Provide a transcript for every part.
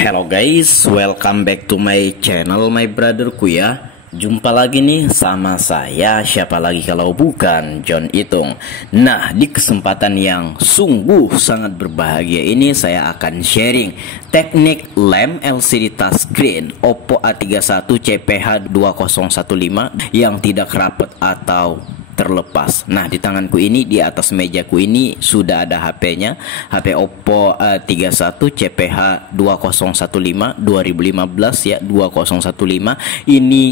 Hello guys, welcome back to my channel my brotherku ya. Jumpa lagi nih sama saya, siapa lagi kalau bukan John Itung. Nah, di kesempatan yang sungguh sangat berbahagia ini saya akan sharing teknik lem LCD touchscreen Oppo A31 CPH 2015 yang tidak rapat atau terlepas. Nah, di tanganku ini, di atas mejaku ini sudah ada HP-nya, HP Oppo A31 CPH 2015 2015 ya, 2015. Ini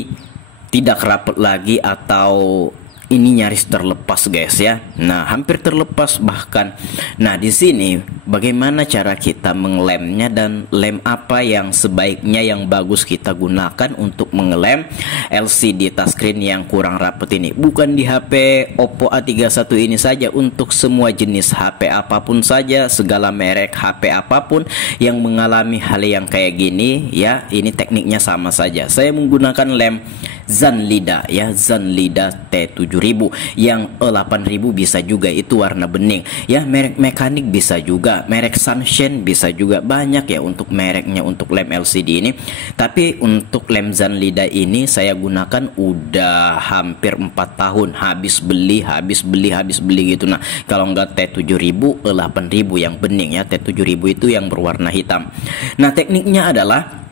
tidak rapat lagi atau ini nyaris terlepas guys ya. Nah, hampir terlepas bahkan. Nah, di sini bagaimana cara kita mengelemnya dan lem apa yang sebaiknya yang bagus kita gunakan untuk mengelem LCD touchscreen yang kurang rapat ini. Bukan di HP Oppo A31 ini saja, untuk semua jenis HP apapun saja, segala merek HP apapun yang mengalami hal yang kayak gini ya, ini tekniknya sama saja. Saya menggunakan lem Zanlida ya, Zanlida T7000. Yang E8000 bisa juga, itu warna bening ya. Merek mekanik bisa juga, merek Sunshine bisa juga, banyak ya untuk mereknya untuk lem LCD ini. Tapi untuk lem Zanlida ini saya gunakan udah hampir 4 tahun, habis beli gitu. Nah, kalau enggak T7000, E8000 yang bening ya, T7000 itu yang berwarna hitam. Nah, tekniknya adalah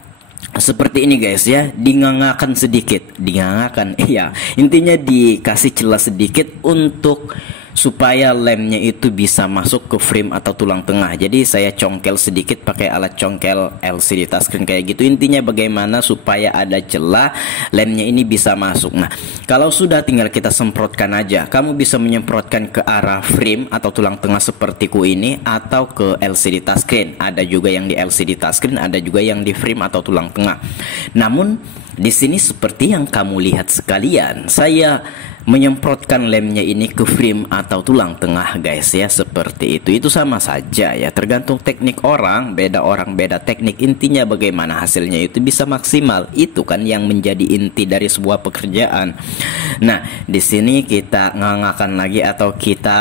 seperti ini guys ya, dingangakan sedikit, dingangakan ya, intinya dikasih celah sedikit untuk supaya lemnya itu bisa masuk ke frame atau tulang tengah. Jadi saya congkel sedikit pakai alat congkel LCD touchscreen kayak gitu. Intinya bagaimana supaya ada celah lemnya ini bisa masuk. Nah, kalau sudah tinggal kita semprotkan aja. Kamu bisa menyemprotkan ke arah frame atau tulang tengah sepertiku ini, atau ke LCD touchscreen. Ada juga yang di LCD touchscreen, ada juga yang di frame atau tulang tengah. Namun di sini seperti yang kamu lihat sekalian, saya menyemprotkan lemnya ini ke frame atau tulang tengah guys ya, seperti itu. Itu sama saja ya, tergantung teknik orang beda teknik. Intinya bagaimana hasilnya itu bisa maksimal, itu kan yang menjadi inti dari sebuah pekerjaan. Nah, di sini kita ngangakan lagi atau kita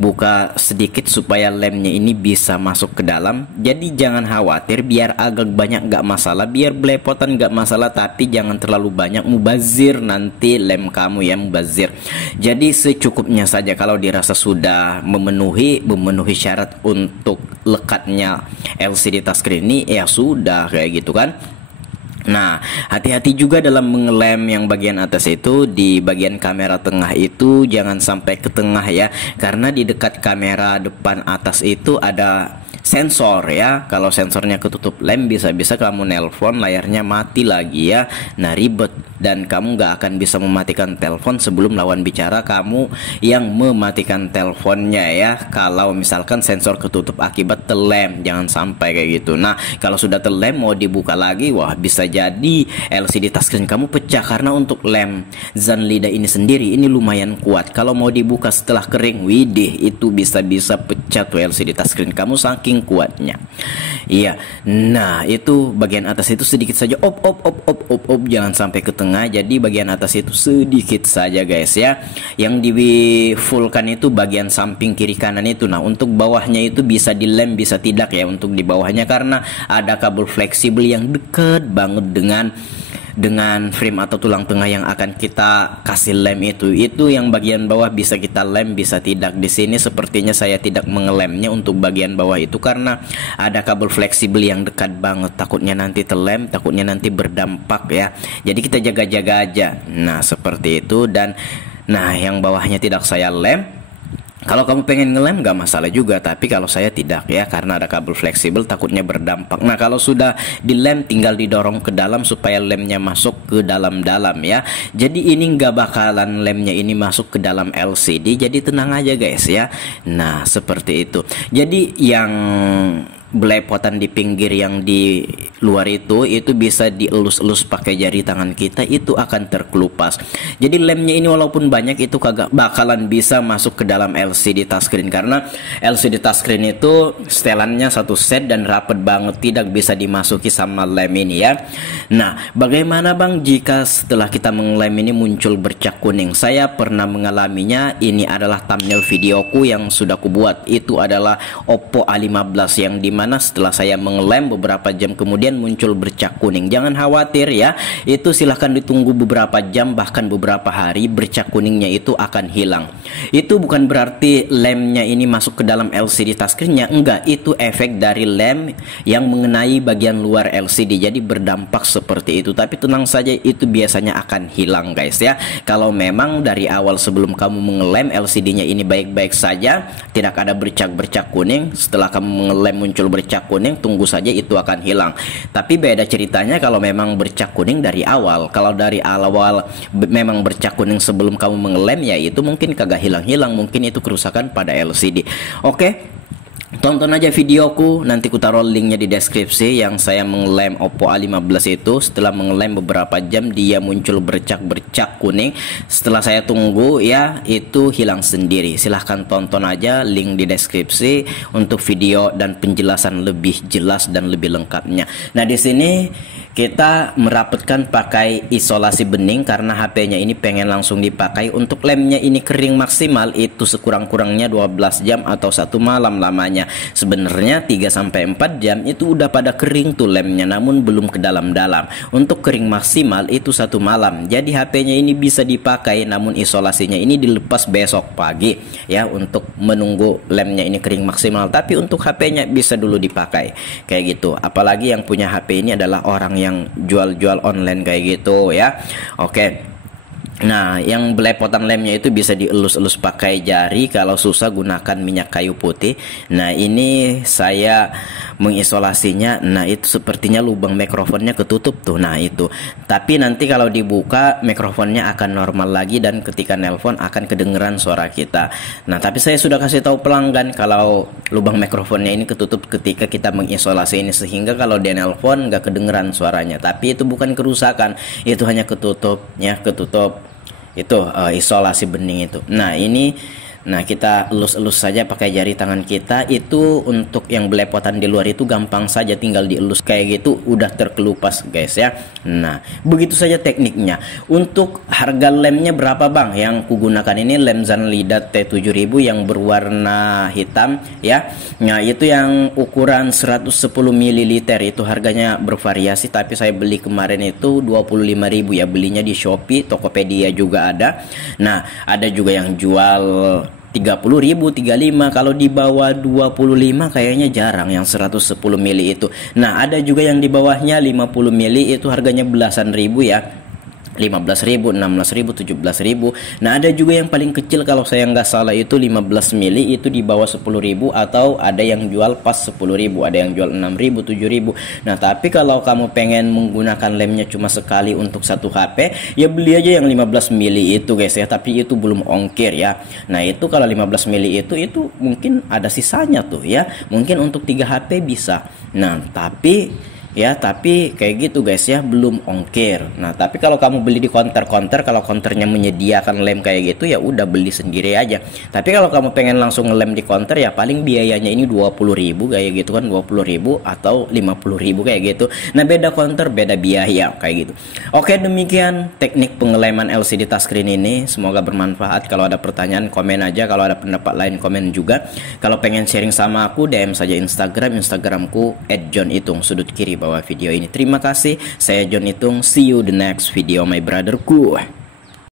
buka sedikit supaya lemnya ini bisa masuk ke dalam. Jadi jangan khawatir, biar agak banyak nggak masalah, biar belepotan nggak masalah, tapi jangan terlalu banyak, mubazir nanti lem kamu ya, mubazir. Jadi secukupnya saja. Kalau dirasa sudah memenuhi syarat untuk lekatnya LCD touchscreen ini, ya sudah kayak gitu kan. Nah, hati-hati juga dalam mengelem yang bagian atas itu. Di bagian kamera tengah itu jangan sampai ke tengah ya, karena di dekat kamera depan atas itu ada sensor ya. Kalau sensornya ketutup lem, bisa-bisa kamu nelpon layarnya mati lagi ya. Nah, ribet, dan kamu nggak akan bisa mematikan telepon sebelum lawan bicara kamu yang mematikan teleponnya ya. Kalau misalkan sensor ketutup akibat terlem, jangan sampai kayak gitu. Nah, kalau sudah terlem mau dibuka lagi, wah bisa jadi LCD touchscreen kamu pecah. Karena untuk lem Zanlida ini sendiri ini lumayan kuat. Kalau mau dibuka setelah kering, widih, itu bisa-bisa pecah tuh LCD touchscreen kamu saking kuatnya. Iya. Nah, itu bagian atas itu sedikit saja op, jangan sampai ke tengah. Jadi bagian atas itu sedikit saja guys ya. Yang di fullkan itu bagian samping kiri kanan itu. Nah, untuk bawahnya itu bisa dilem bisa tidak ya, untuk di bawahnya, karena ada kabel fleksibel yang dekat banget dengan frame atau tulang tengah yang akan kita kasih lem itu yang bagian bawah bisa kita lem bisa tidak. Di sini sepertinya saya tidak mengelemnya untuk bagian bawah itu karena ada kabel fleksibel yang dekat banget, takutnya nanti terlem, takutnya nanti berdampak ya. Jadi kita jaga-jaga aja. Nah, seperti itu. Dan nah, yang bawahnya tidak saya lem. Kalau kamu pengen ngelem gak masalah juga, tapi kalau saya tidak ya, karena ada kabel fleksibel takutnya berdampak. Nah, kalau sudah dilem tinggal didorong ke dalam supaya lemnya masuk ke dalam-dalam ya. Jadi ini gak bakalan lemnya ini masuk ke dalam LCD, jadi tenang aja guys ya. Nah, seperti itu. Jadi yang belepotan di pinggir yang di luar itu bisa dielus-elus pakai jari tangan kita, itu akan terkelupas. Jadi lemnya ini walaupun banyak itu kagak bakalan bisa masuk ke dalam LCD touchscreen, karena LCD touchscreen itu setelannya satu set dan rapet banget, tidak bisa dimasuki sama lem ini ya. Nah, bagaimana bang jika setelah kita mengelem ini muncul bercak kuning? Saya pernah mengalaminya. Ini adalah thumbnail videoku yang sudah kubuat. Itu adalah Oppo A15 yang dimana dimana setelah saya mengelem beberapa jam kemudian muncul bercak kuning. Jangan khawatir ya, itu silahkan ditunggu beberapa jam bahkan beberapa hari, bercak kuningnya itu akan hilang. Itu bukan berarti lemnya ini masuk ke dalam LCD touchscreen-nya, enggak, itu efek dari lem yang mengenai bagian luar LCD, jadi berdampak seperti itu. Tapi tenang saja, itu biasanya akan hilang guys ya. Kalau memang dari awal sebelum kamu mengelem LCD-nya ini baik-baik saja, tidak ada bercak-bercak kuning, setelah kamu mengelem muncul bercak kuning, tunggu saja itu akan hilang. Tapi beda ceritanya kalau memang bercak kuning dari awal. Kalau dari awal memang bercak kuning sebelum kamu mengelem, ya itu mungkin kagak hilang-hilang, mungkin itu kerusakan pada LCD. Oke, tonton aja videoku, nanti ku taruh linknya di deskripsi yang saya mengelem Oppo A15 itu. Setelah mengelem beberapa jam dia muncul bercak-bercak kuning, setelah saya tunggu ya itu hilang sendiri. Silahkan tonton aja link di deskripsi untuk video dan penjelasan lebih jelas dan lebih lengkapnya. Nah di sini kita merapatkan pakai isolasi bening karena HP-nya ini pengen langsung dipakai. Untuk lemnya ini kering maksimal itu sekurang-kurangnya 12 jam atau 1 malam lamanya. Sebenarnya 3-4 jam itu udah pada kering tuh lemnya, namun belum ke dalam-dalam. Untuk kering maksimal itu 1 malam. Jadi HP-nya ini bisa dipakai, namun isolasinya ini dilepas besok pagi ya, untuk menunggu lemnya ini kering maksimal. Tapi untuk HP-nya bisa dulu dipakai kayak gitu. Apalagi yang punya HP ini adalah orang yang jual-jual online kayak gitu ya. Oke. Nah, yang belepotan lemnya itu bisa dielus-elus pakai jari. Kalau susah gunakan minyak kayu putih. Nah, ini saya mengisolasinya. Nah, itu sepertinya lubang mikrofonnya ketutup tuh. Nah, itu. Tapi nanti kalau dibuka mikrofonnya akan normal lagi dan ketika nelpon akan kedengeran suara kita. Nah, tapi saya sudah kasih tahu pelanggan kalau lubang mikrofonnya ini ketutup ketika kita mengisolasi ini, sehingga kalau dia nelpon nggak kedengeran suaranya. Tapi itu bukan kerusakan, itu hanya ketutup ya, ketutup itu isolasi bening itu. Nah ini, nah kita elus-elus saja pakai jari tangan kita. Itu untuk yang belepotan di luar itu gampang saja, tinggal dielus kayak gitu udah terkelupas guys ya. Nah begitu saja tekniknya. Untuk harga lemnya berapa bang? Yang kugunakan ini lem Zanlida T7000 yang berwarna hitam ya. Nah itu yang ukuran 110 ml, itu harganya bervariasi, tapi saya beli kemarin itu 25.000 ya, belinya di Shopee, Tokopedia juga ada. Nah ada juga yang jual 30.000, 35. Kalau di bawah 25 kayaknya jarang yang 110 ml itu. Nah ada juga yang di bawahnya 50 ml, itu harganya belasan ribu ya, 15.000, 16.000, 17.000. Nah ada juga yang paling kecil kalau saya nggak salah itu 15 mili, itu di bawah 10.000, atau ada yang jual pas 10.000, ada yang jual 6.000, 7.000. Nah tapi kalau kamu pengen menggunakan lemnya cuma sekali untuk satu HP, ya beli aja yang 15 mili itu guys ya, tapi itu belum ongkir ya. Nah itu kalau 15 mili itu mungkin ada sisanya tuh ya, mungkin untuk 3 HP bisa. Nah tapi kayak gitu guys ya, belum ongkir. Nah tapi kalau kamu beli di konter, kalau konternya menyediakan lem kayak gitu ya udah beli sendiri aja. Tapi kalau kamu pengen langsung ngelem di konter ya paling biayanya ini 20.000 kayak gitu kan, 20.000 atau 50.000 kayak gitu. Nah beda konter beda biaya kayak gitu. Oke, demikian teknik pengeleman LCD touchscreen ini, semoga bermanfaat. Kalau ada pertanyaan komen aja, kalau ada pendapat lain komen juga. Kalau pengen sharing sama aku DM saja Instagramku @johnitung sudut kiri bawah video ini. Terima kasih, saya John Itung. See you the next video my brotherku.